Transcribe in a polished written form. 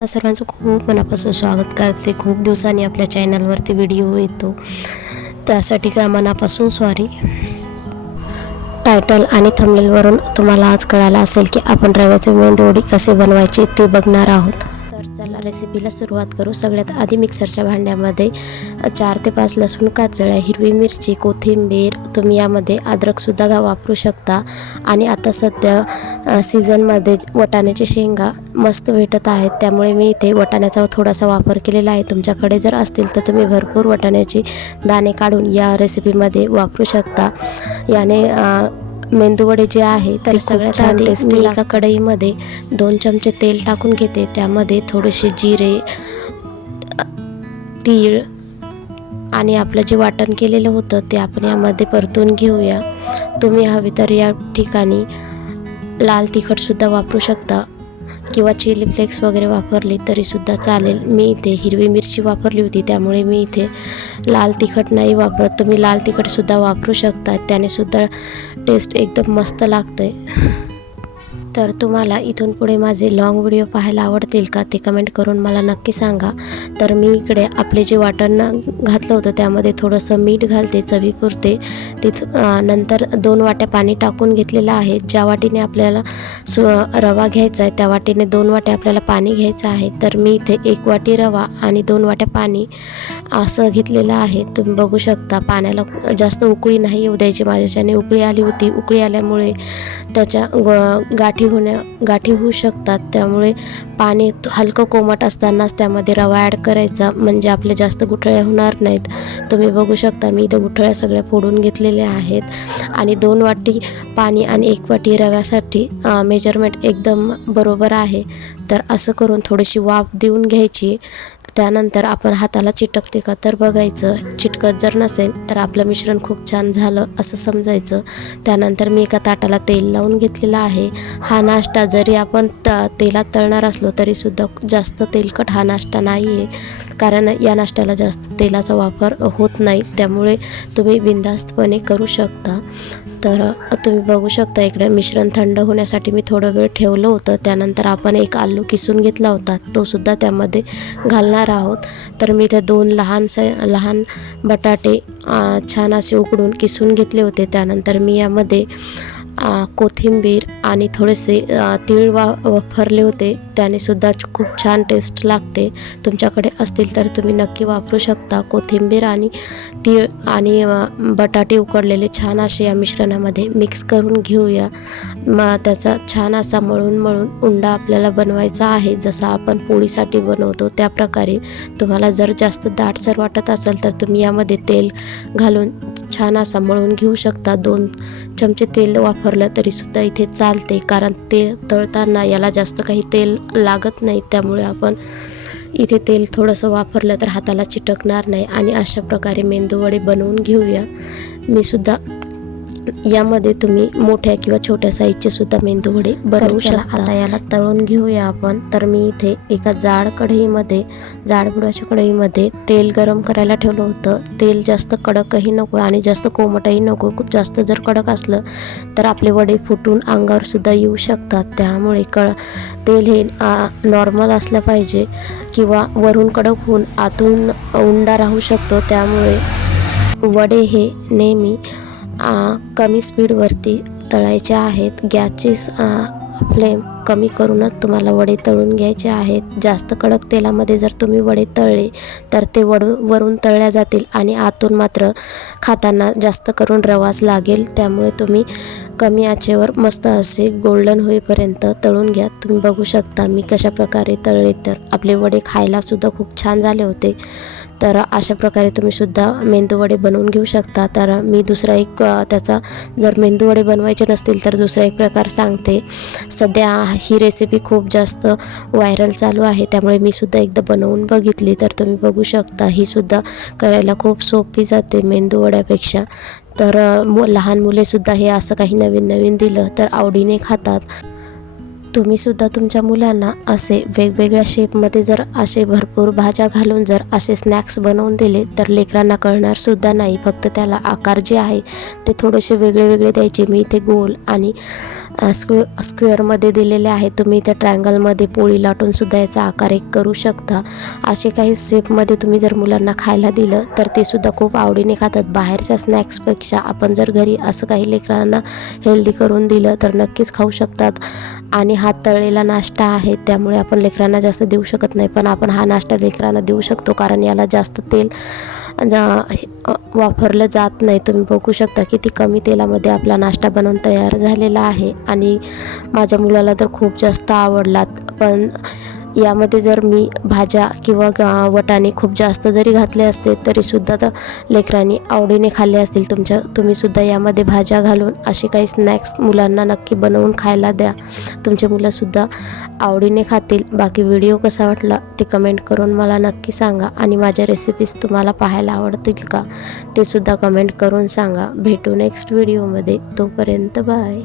सर्वांचं खूप मनापासून स्वागत करते. खूप दिवसांनी आपल्या चॅनलवरती व्हिडिओ येतो, त्यासाठी काय मनापासून सॉरी. टायटल आणि थंबनेलवरून तुम्हाला आज कळालं असेल की आपण रव्याचे मेंदूवडे कसे बनवायचे ते बघणार आहोत. तर चला रेसिपीला सुरुवात करू. सगळ्यात आधी मिक्सरच्या भांड्यामध्ये 4 ते 5 लसूण काचळ्या, हिरवी मिरची, कोथिंबीर, तुम्ही यामध्ये अद्रकसुद्धा वापरू शकता. आणि आता सध्या सीझनमध्ये वाटाण्याची शेंगा मस्त भेटत आहेत, त्यामुळे मी इथे वाटाण्याचा थोडासा वापर केलेला आहे. तुमच्याकडे जर असतील तर तुम्ही भरपूर वाटाण्याचे दाणे काढून या रेसिपीमध्ये वापरू शकता. याने मेंदूवडे जे आहे तर सगळ्यात आधी मी एका कढईमध्ये 2 चमचे तेल टाकून घेते. त्यामध्ये थोडेसे जिरे, तीळ आणि आपलं जे वाटण केलेलं होतं ते आपण यामध्ये परतून घेऊया. तुम्ही हवे तर या ठिकाणी लाल तिखटसुद्धा वापरू शकता किंवा चिली फ्लेक्स वगैरे वापरली तरीसुद्धा चालेल. मी इथे हिरवी मिरची वापरली होती, त्यामुळे मी इथे लाल तिखट नाही वापरत. तुम्ही लाल तिखटसुद्धा वापरू शकता, त्यानेसुद्धा टेस्ट एकदम मस्त लागते. तर तुम्हाला इथून पुढे माझे लाँग व्हिडिओ पाहायला आवडतील का ते कमेंट करून मला नक्की सांगा. तर मी इकडे आपले जे वाटण घातलं होतं त्यामध्ये थोडंसं मीठ घालते चवीपुरते. नंतर 2 वाट्या पाणी टाकून घेतलेलं आहे. ज्या वाटीने आपल्याला रवा घ्यायचा आहे त्या वाटीने 2 वाट्या आपल्याला पाणी घ्यायचं आहे. तर मी इथे 1 वाटी रवा आणि 2 वाट्या पाणी असं घेतलेलं आहे. तुम्ही बघू शकता पाण्याला जास्त उकळी नाही येऊ द्यायची. माझ्याच्याने उकळी आली होती. उकळी आल्यामुळे त्याच्या गाठी होऊ शकतात, त्यामुळे पाणी हलकं कोमट असतानाच त्यामध्ये रवा ॲड करायचा, म्हणजे आपले जास्त गुठळ्या होणार नाहीत. तुम्ही बघू शकता मी इथे गुठळ्या सगळ्या फोडून घेतलेल्या आहेत. आणि 2 वाटी पाणी आणि 1 वाटी रव्यासाठी मेजरमेंट एकदम बरोबर आहे. तर असं करून थोडीशी वाफ देऊन घ्यायची. त्यानंतर आपण हाताला चिटकते का तर बघायचं. चिटकत जर नसेल तर आपलं मिश्रण खूप छान झालं असं समजायचं. त्यानंतर मी एका ताटाला तेल लावून घेतलेलं आहे. हा नाश्ता जरी आपण तेलात तळणार असलो तरीसुद्धा जास्त तेलकट हा नाश्ता नाही आहे, कारण या नाश्त्याला जास्त तेलाचा वापर होत नाही, त्यामुळे तुम्ही बिनधास्तपणे करू शकता. तर तुम्ही बघू शकता इकडे मिश्रण थंड होण्यासाठी मी थोडं वेळ ठेवलं होतं. त्यानंतर आपण एक आलू किसून घेतला होता, तोसुद्धा त्यामध्ये घालणार आहोत. तर मी इथे 2 लहान बटाटे छान असे उकडून किसून घेतले होते. त्यानंतर मी यामध्ये कोथिंबीर आणि थोडेसे तीळ वापरले होते, त्यानेसुद्धा खूप छान टेस्ट लागते. तुमच्याकडे असतील तर तुम्ही नक्की वापरू शकता. कोथिंबीर आणि तीळ आणि बटाटे उकडलेले छान असे या मिश्रणामध्ये मिक्स करून घेऊया. मग त्याचा छान असा मळून उंडा आपल्याला बनवायचा आहे, जसा आपण पोळीसाठी बनवतो त्या प्रकारे. तुम्हाला जर जास्त दाटसर वाटत असेल तर तुम्ही यामध्ये तेल घालून छान असा मळून घेऊ शकता. 2 चमचे तेल वापरलं तरीसुद्धा इथे चालते, कारण ते तळताना याला जास्त काही तेल लागत नाही, त्यामुळे आपण इथे तेल थोडंसं वापरलं तर हाताला चिटकणार नाही. आणि अशा प्रकारे मेंदूवडे बनवून घेऊया. मी सुद्धा यामध्ये तुम्ही मोठ्या किंवा छोट्या साईजचे सुद्धा मेंदूवडे बनवू शकता. आता याला तळून घेऊया आपण. तर मी इथे एका जाडबुडाच्या कढईमध्ये तेल गरम करायला ठेवलं होतं. तेल जास्त कडकही नको आणि जास्त कोमटही नको. जास्त जर कडक असलं तर आपले वडे फुटून अंगावर सुद्धा येऊ शकतात, त्यामुळे तेल हे नॉर्मल असलं पाहिजे किंवा वरून कडक होऊन आतून उंडा राहू शकतो. त्यामुळे वडे हे नेहमी कमी स्पीडवरती तळायचे आहेत. गॅसची फ्लेम कमी करूनच तुम्हाला वडे तळून घ्यायचे आहेत. जास्त कडक तेलामध्ये जर तुम्ही वडे तळले तर ते वरून तळल्या जातील आणि आतून मात्र खाताना जास्त करून रवाच लागेल. त्यामुळे तुम्ही कमी आचेवर मस्त असे गोल्डन होईपर्यंत तळून घ्या. तुम्ही बघू शकता मी कशा प्रकारे तळले, तर आपले वडे खायलासुद्धा खूप छान झाले होते. तर अशा प्रकारे तुम्ही सुद्धा मेंदूवडे बनवून घेऊ शकता. तर मी दुसरा एक त्याचा जर मेंदूवडे बनवायचे नसतील तर दुसरा एक प्रकार सांगते. सध्या ही रेसिपी खूप जास्त व्हायरल चालू आहे, त्यामुळे मी सुद्धा एकदा बनवून बघितली. तर तुम्ही बघू शकता ही सुद्धा करायला खूप सोपी जाते मेंदूवड्यापेक्षा. तर लहान मुलेसुद्धा हे असं काही नवीन दिलं तर आवडीने खातात. तुम्हीसुद्धा तुमच्या मुलांना असे वेगवेगळ्या शेपमध्ये जर असे भरपूर भाज्या घालून जर असे स्नॅक्स बनवून दिले तर लेकरांना कळणारसुद्धा नाही. फक्त त्याला आकार जे आहे ते थोडेसे वेगळे वेगळे द्यायचे. मी इथे गोल आणि स्क्वेअरमध्ये दिलेले आहे. तुम्ही इथे ट्रायंगलमध्ये पोळी लाटूनसुद्धा याचा आकार एक करू शकता. असे काही शेपमध्ये तुम्ही जर मुलांना खायला दिलं तर ते सुद्धा खूप आवडीने खातात. बाहेरच्या स्नॅक्सपेक्षा आपण जर घरी असं काही लेकरांना हेल्दी करून दिलं तर नक्कीच खाऊ शकतात. आणि हा तळलेला नाश्ता आहे त्यामुळे आपण लेकरांना जास्त देऊ शकत नाही, पण आपण हा नाश्ता लेकरांना देऊ शकतो कारण याला जास्त तेल वापरलं जात नाही. तुम्ही बघू शकता किती कमी तेलामध्ये आपला नाश्ता बनवून तयार झालेला आहे आणि माझ्या मुलाला तर खूप जास्त आवडलात. पण यामध्ये जर मी भाज्या किंवा वटाणे खूप जास्त जरी घातले असते तरीसुद्धा तर लेकरांनी आवडीने खाल्ले असतील. तुम्हीसुद्धा यामध्ये भाज्या घालून असे काही स्नॅक्स मुलांना नक्की बनवून खायला द्या. तुमचे मुलंसुद्धा आवडीने खातील. बाकी व्हिडिओ कसा वाटला ते कमेंट करून मला नक्की सांगा आणि माझ्या रेसिपीज तुम्हाला पाहायला आवडतील का ते सुद्धा कमेंट करून सांगा. भेटू नेक्स्ट व्हिडिओमध्ये. तोपर्यंत बाय.